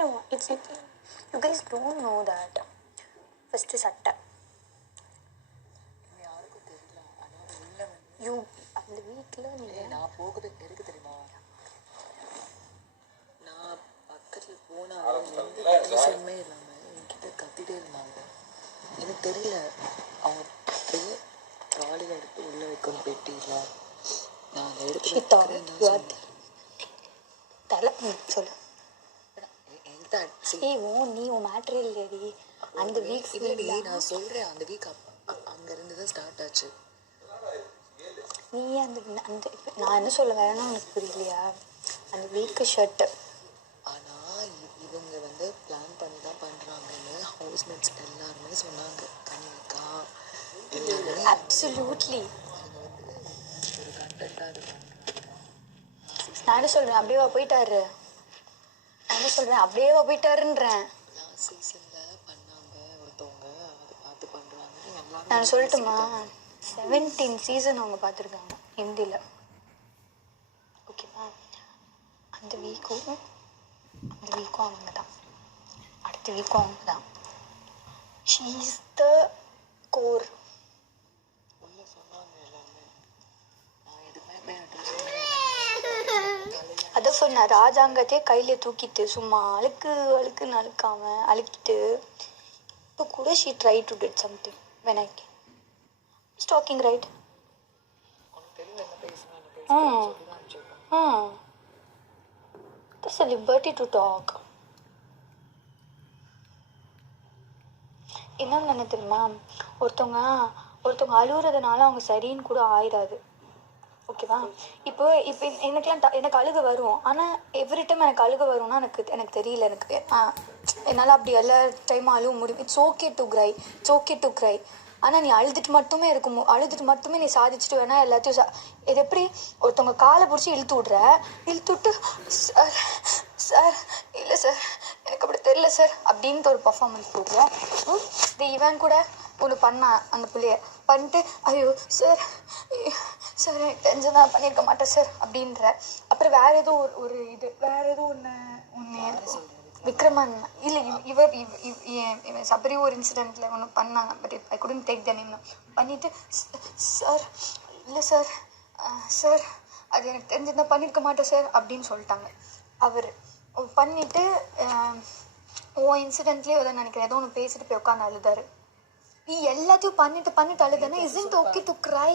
No, you guys don't know that. First சட்டை யாருக்கும் தெரியல. ஆனால் உள்ள வந்து யூ அந்த வீட்டில் நீங்கள் நான் போகுது எதுக்கு தெரியுமா? நான் பக்கத்தில் போனாலும் எந்த ரீசனுமே இல்லாமல் என்கிட்ட கத்திட்டே இருந்தாங்க. எனக்கு தெரியல, அவங்க அப்படியே ட்ராலியில் எடுத்து உள்ளே வைக்கணும் பெட்டியில். நான் அதை எடுத்து தலை சொல்லு. எந்த நீ உன் மேட்ரே இல்லையடி அந்த வீக் இல்லடி, நான் சொல்கிறேன். அந்த வீக் அங்கேருந்து தான் ஸ்டார்ட் ஆச்சு. நீ அந்த அந்த நான் என்ன சொல்ல வரேன்னா உனக்கு புரியலையா? அந்த வீக்கு ஷர்ட்டு ஆனால் இவங்க வந்து பிளான் பண்ணி தான் பண்ணுறாங்கன்னு ஹவுஸ்மேட்ஸ் எல்லாருமே சொன்னாங்க. கனிக்கா எல்லாருமே அப்சல்யூட்லி. அவங்க வந்து ஒரு கண்டென்ட்டாக இது பண்ணுறாங்க. நான் என்ன சொல்கிறேன், அப்படியேவா போயிட்டாரு? நான் என்ன சொல்கிறேன், அப்படியேவா போயிட்டாருன்றேன். லாஸ்ட் சீசனில் பண்ணாங்க ஒருத்தவங்க, அதை பார்த்து பண்ணுறாங்கன்னு எல்லாரும். நான் சொல்லட்டுமா, 17 சீசன் அவங்க பார்த்துருக்காங்க ஹிந்தியில். ஓகேவா? அந்த வீக்கும் அவங்க தான், அடுத்த வீக்கும் அவங்க தான். She is the core. உள்ள சொன்னாங்க எல்லாமே. நான் எதுவுமே போய் அட்ரஸ் அதை சொன்ன ராஜாங்கத்தையே கையில் தூக்கிட்டு சும்மா அழுக்குன்னு அழுக்கிட்டு இப்போ கூட she try to did something when I stalking right. உனக்கு தெரியல என்ன பேசுனா That's a liberty to talk. என்னன்னு என்ன தெரியுமா, ஒருத்தவங்க அழுகுறதுனால அவங்க சரின்னு கூட ஆயிடாது. ஓகேவா? இப்போ எனக்கு அழுக வரும். ஆனால் எவ்ரி டைம் எனக்கு அழுக வரும்னா எனக்கு தெரியல. என்னால் அப்படி எல்லா டைமும் அழுவ முடியும். It's okay to cry. ஆனால் நீ அழுதுட்டு மட்டுமே நீ சாதிச்சுட்டு வேணா எல்லாத்தையும் இது எப்படி ஒருத்தவங்க காலை பிடிச்சி இழுத்துட்டு சார் இல்லை சார் எனக்கு அப்படி தெரியல சார் அப்படின்ட்டு ஒரு பர்ஃபார்மன்ஸ் கொடுக்குறோம். இவன் கூட ஒன்று பண்ணான், அந்த பிள்ளைய பண்ணிட்டு ஐயோ சார் எனக்கு தெரிஞ்சுதான் பண்ணியிருக்க மாட்டேன் சார் அப்படின்ற. அப்புறம் வேற ஏதோ ஒன்று விக்ரமன் இல்லை இவன் சபரி ஒரு இன்சிடெண்ட்டில் ஒன்று பண்ணாங்க. But I couldn't take the name. பண்ணிவிட்டு சார் இல்லை சார் அது எனக்கு தெரிஞ்சுதான் பண்ணியிருக்க மாட்டேன் சார் அப்படின்னு சொல்லிட்டாங்க. அவர் பண்ணிவிட்டு இன்சிடெண்ட்லேயே நினைக்கிறேன் ஏதோ ஒன்று பேசிட்டு போய் உட்காந்து அழுதாரு. நீ எல்லாத்தையும் பண்ணிட்டு அழுதானே isn't okay to cry.